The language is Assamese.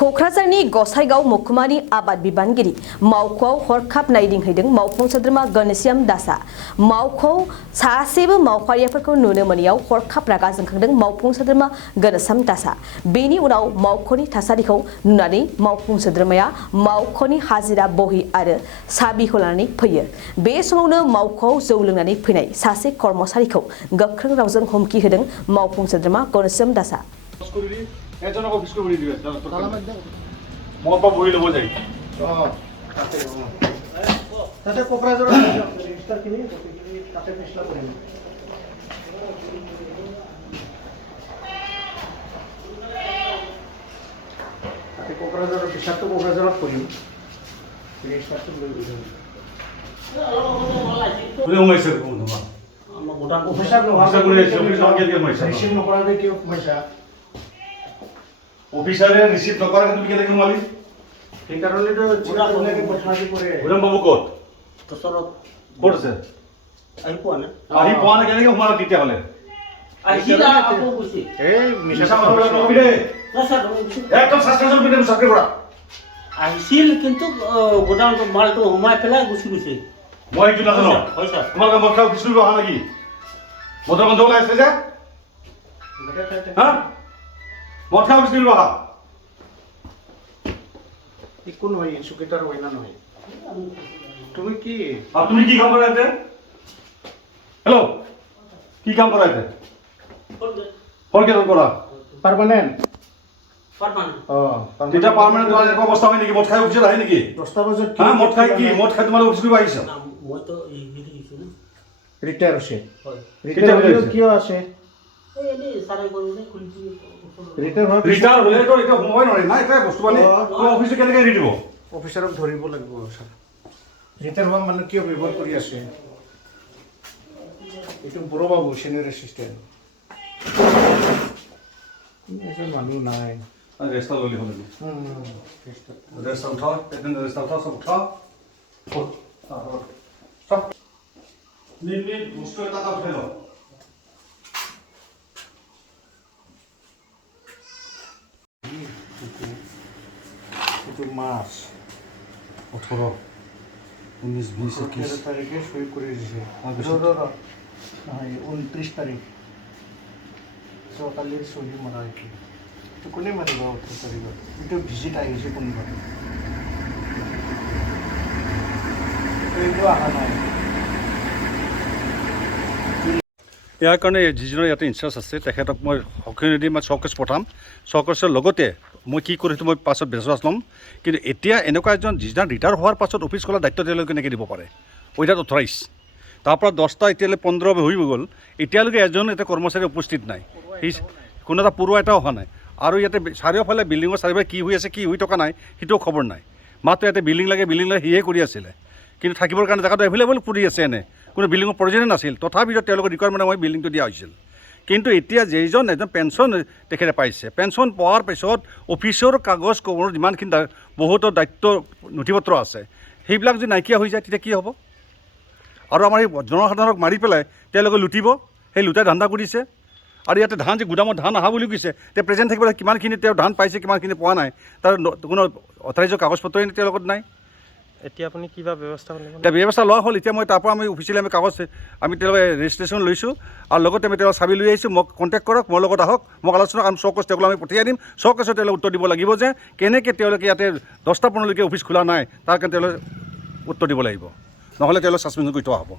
क'क्राझारनि गसाइगाव महकुमानि आबाद बिबानगिरि वखआव हरख नायदिंहैदों मावफुं सोद्रोमा गणेश्याम दासआ मावख'आव सासेबो मावफारियाफोरखौ नुनो मोनैयाव हरखाब रागा जोंखांदों मावफुं सोद्रोमा गणेश्याम दासआ। बेनि उनाव मावख'नि थासारिखौ नुनानै मावफुं सोद्रोमाया मावख'नि हाजिरा बहि आरो साबिखौ लानानै फैयो। बे समावनो मावख'आव जौ लोंनानै फैनाय सासे कर्मचारिखौ गोख्रों रावजों हुमखि होदों मावफुं सोद्रोमा गणेश्याम दासआ। এজনক অফিস করে দিবে মত বই লব যাই তাতে কোকৰাঝাৰৰ ৰেজিষ্টাৰ খিনি তাতে পিছলা কৰিম তাতে কোকৰাঝাৰৰ পিছতো কোকৰাঝাৰত কৰিম ৰেজিষ্টাৰটো লৈ যাম কোনে উমাইছে কোন তোমা আমাৰ গোটা অফিচাৰ নহয় কৰে অফিস লগে দিয়ে মাইছে ৰিচিভ নকৰালে কি মাইছা অফিসারে রিসিভ নকরা তুমি কেনে মালি এই কারণে তো চিন্তাকে বসমাজি করে ওরম বাবু কোট তো সরত কোট আছে আই পোৱা না কেনে হুমারা দিতে হলে আহিলা আপু বুঝি এই মিছা কথা নকবি রে না স্যার একদম সাসপেনশন করে চাকরি করা আহিছিল কিন্তু গোডাউন মালটো হুমাই ফেলাই গুছি গুছি মই কি নাজানো হয় স্যার তোমার মত খাও কিছু বহা নাকি মত বন্ধ লাইছে যা হ্যাঁ মত খাও কিছু বহা কোন হয় সুকেটার হয় না নয় তুমি কি তুমি কি কাম করাইতে হ্যালো কি কাম করাইতে ফোন কেন করা পার্মানেন্ট এটা পার্মানেন্ট তোমার এরকম অবস্থা হয় নাকি মদ খাই অফিসে হয় নাকি 10টা বাজে হ্যাঁ মদ খাই কি মদ খাই তোমার অফিসে আইছো মই তো এই ভিডিও দিছো না রিটায়ার আছে হয় রিটায়ার কি আছে এই এনে সারাই করবে খুলছি রিটায়ার হলে তো এটা সময় নয় না এটা বস্তু মানে তুমি অফিসে কেনেকৈ এৰি দিব অফিচাৰক ধৰিব লাগিব স্যাৰ ৰিটায়াৰ হোৱা মানে কিয় ব্যৱহাৰ কৰি আছে এইটো বড় বাবু সিনিয়ৰ অ্যাসিস্ট্যান্ট এজন মানুহ নাই ৰেস্টা ললি হ'ল ৰেস্টা উঠা এদিন ৰেস্টা উঠা সব উঠা সব নিট বস্তু এটা উঠাই লওঁ itu Mas 18 19 20 21 তারিখে সই করে দিয়েছে 29 তারিখ সকালের সই মারা কি তো কোনে মারিব 18 তারিখ এটা ভিজিট আহিছে কোনবা এইটো আহা নাই ইয়াৰ কাৰণে যিজনৰ ইয়াতে ইনচাৰ্জ আছে তেখেতক মই সখীনেদি মই চকেছ পঠাম চকেছৰ লগতে মই কি কৰিছোঁ মই পাছত বেচৱাচ ল'ম কিন্তু এতিয়া এনেকুৱা এজন যিজন ৰিটায়াৰ হোৱাৰ পাছত অফিচ খোলাৰ দায়িত্ব তেওঁলোকে কেনেকৈ দিব পাৰে উইদাউট অথৰাইজ তাৰপৰা 10টা এতিয়ালৈ 15 হৈ গ'ল এতিয়ালৈকে এজন এটা কৰ্মচাৰী উপস্থিত নাই সি কোনো এটা পৰুৱা এটা অহা নাই আৰু ইয়াতে চাৰিওফালে বিল্ডিঙৰ চাৰিওফালে কি হৈ আছে কি হৈ থকা নাই সেইটোও খবৰ নাই মাত্ৰ ইয়াতে বিল্ডিং লাগে সিয়ে কৰি আছিলে কিন্তু থাকিবৰ কাৰণে জেগাটো এভেইলেবল পৰি আছে এনে কোনো বিল্ডিঙৰ প্ৰয়োজনে নাছিল তথাপিতো তেওঁলোকৰ ৰিকুৱাৰমেণ্টে মই বিল্ডিংটো দিয়া হৈছিল কিন্তু এতিয়া যেইজন এজন পেঞ্চন তেখেতে পাইছে পেঞ্চন পোৱাৰ পিছত অফিচৰ কাগজ কবৰ যিমানখিনি বহুতো দায়িত্ব নথিপত্ৰ আছে সেইবিলাক যদি নাইকিয়া হৈ যায় তেতিয়া কি হ'ব আৰু আমাৰ এই জনসাধাৰণক মাৰি পেলাই তেওঁলোকে লুটিব সেই লুটাই ধান্দা কৰিছে আৰু ইয়াতে ধান যে গুদামত ধান অহা বুলি কৈছে তেওঁ প্ৰেজেণ্ট থাকিবলৈ কিমানখিনি তেওঁ ধান পাইছে কিমানখিনি পোৱা নাই তাৰ কোনো অথৰাইজৰ কাগজ পত্ৰই তেওঁৰ লগত নাই এতিয়া আপুনি কিবা ব্যৱস্থা এতিয়া ব্যৱস্থা লোৱা হ'ল এতিয়া মই তাৰপৰা আমি অফিচিয়েলি আমি কাগজ আমি তেওঁলোকে ৰেজিষ্ট্ৰেশ্যন লৈছোঁ আৰু লগতে আমি তেওঁলোকক চাবি লৈ আহিছোঁ মোক কণ্টেক্ট কৰক মোৰ লগত আহক মোক আলোচনা আমি চকেছ তেওঁলোকক আমি পঠিয়াই দিম চকেছত তেওঁলোকে উত্তৰ দিব লাগিব যে কেনেকৈ তেওঁলোকে ইয়াতে 10টা 15লৈকে অফিচ খোলা নাই তাৰ কাৰণে তেওঁলোকে উত্তৰ দিব লাগিব নহ'লে তেওঁলোক ছাছপেঞ্চন কৰি থোৱা হ'ব